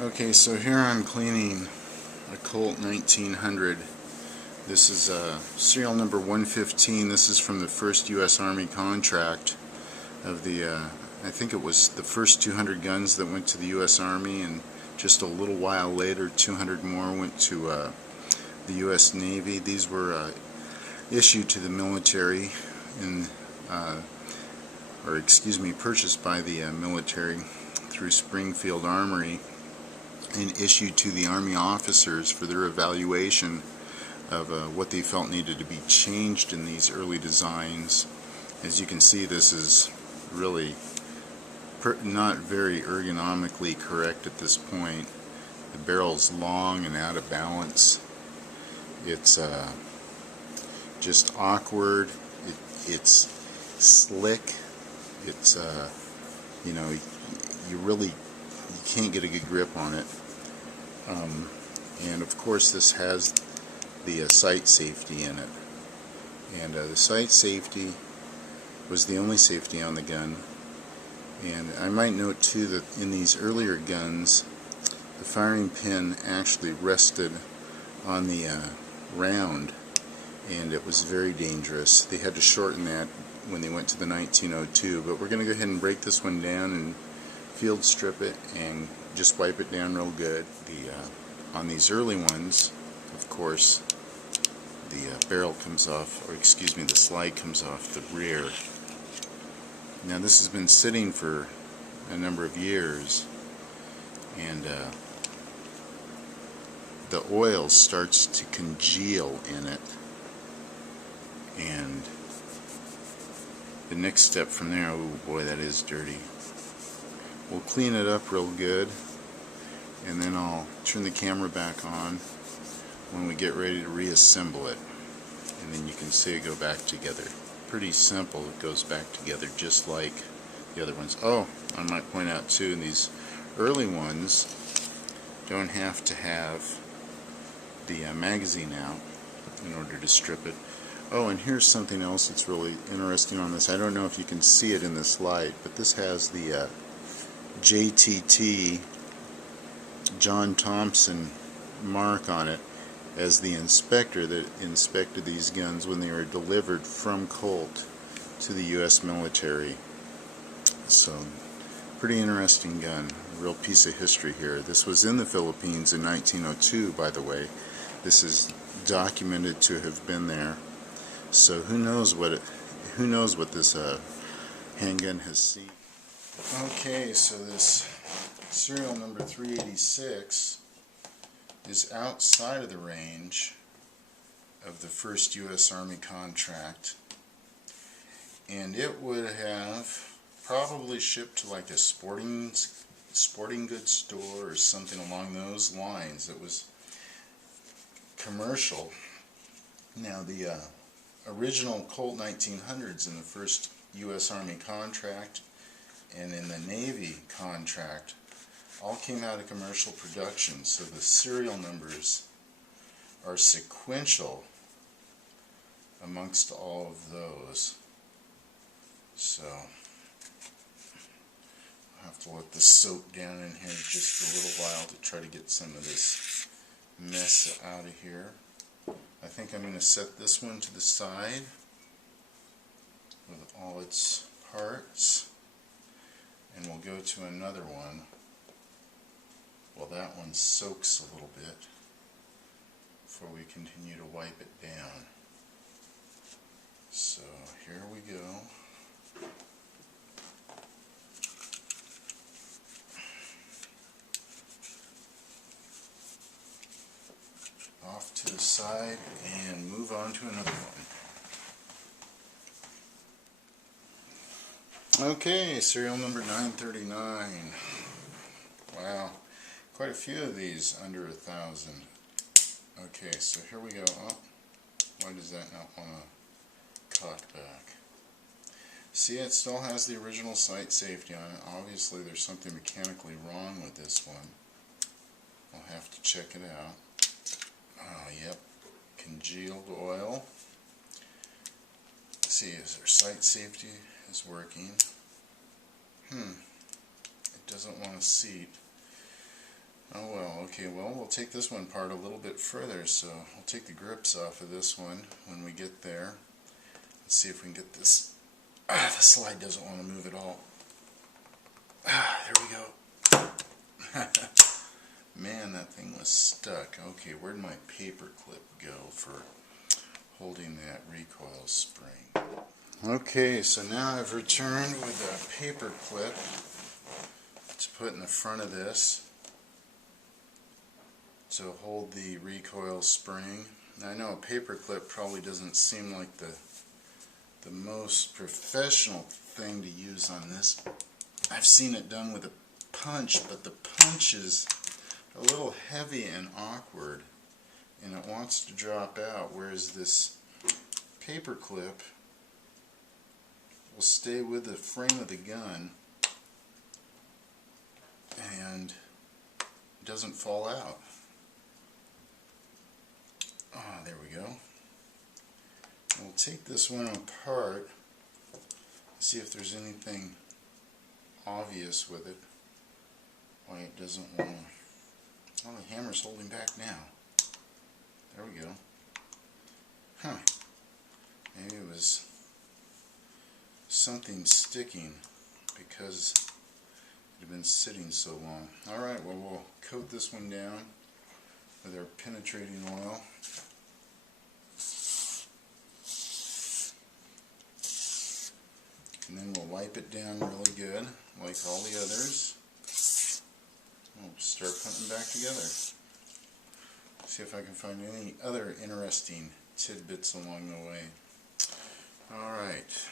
Okay, so here I'm cleaning a Colt 1900. This is serial number 115. This is from the first U.S. Army contract of I think it was the first 200 guns that went to the U.S. Army, and just a little while later 200 more went to the U.S. Navy. These were issued to the military purchased by the military through Springfield Armory and issued to the Army officers for their evaluation of what they felt needed to be changed in these early designs. As you can see, this is really not very ergonomically correct at this point. The barrel's long and out of balance. It's just awkward. It's slick. It's you can't get a good grip on it. And of course, this has the sight safety in it. And the sight safety was the only safety on the gun. And I might note too that in these earlier guns, the firing pin actually rested on the round, and it was very dangerous. They had to shorten that when they went to the 1902, but we're going to go ahead and break this one down and field strip it and just wipe it down real good. On these early ones, of course, the barrel comes off, or excuse me, the slide comes off the rear. Now this has been sitting for a number of years, and the oil starts to congeal in it, and the next step from there, oh boy, that is dirty. We'll clean it up real good, and then I'll turn the camera back on when we get ready to reassemble it, and then you can see it go back together. Pretty simple. It goes back together just like the other ones. Oh, I might point out too, these early ones don't have to have the magazine out in order to strip it. Oh, and here's something else that's really interesting on this. I don't know if you can see it in this light, but this has the JTT John Thompson mark on it as the inspector that inspected these guns when they were delivered from Colt to the U.S. military. So, pretty interesting gun. A real piece of history here. This was in the Philippines in 1902, by the way. This is documented to have been there. So who knows what this handgun has seen. Okay, so this serial number 386 is outside of the range of the first U.S. Army contract, and it would have probably shipped to like a sporting goods store or something along those lines. It was commercial. Now the original Colt 1900s in the first U.S. Army contract and in the Navy contract all came out of commercial production, so the serial numbers are sequential amongst all of those. So I'll have to let this soak down in here just for a little while to try to get some of this mess out of here. I think I'm going to set this one to the side with all its parts, and we'll go to another one. Well, that one soaks a little bit before we continue to wipe it down. So here we go. Off to the side and move on to another one. Okay, serial number 939. Wow, quite a few of these under 1,000. Okay, so here we go. Oh, why does that not want to cock back? See, it still has the original sight safety on it. Obviously there's something mechanically wrong with this one. I'll have to check it out. Oh, yep, congealed oil. Let's see, is our sight safety is working? It doesn't want to seat. Oh well, okay, well we'll take this one apart a little bit further, so we'll take the grips off of this one when we get there. Let's see if we can get this. The slide doesn't want to move at all. There we go. Man, that thing was stuck. Okay, where'd my paper clip go for holding that recoil spring? Okay, so now I've returned with a paper clip to put in the front of this to hold the recoil spring. Now I know a paper clip probably doesn't seem like the most professional thing to use on this. I've seen it done with a punch, but the punch is a little heavy and awkward and it wants to drop out, whereas this paper clip will stay with the frame of the gun and doesn't fall out. Ah, there we go. We'll take this one apart, see if there's anything obvious with it, why it doesn't want to. Oh, the hammer's holding back now. There we go. Huh. Maybe it was something sticking because it had been sitting so long. Alright, well we'll coat this one down with our penetrating oil. And then we'll wipe it down really good, like all the others. We'll start putting them back together. See if I can find any other interesting tidbits along the way. Alright.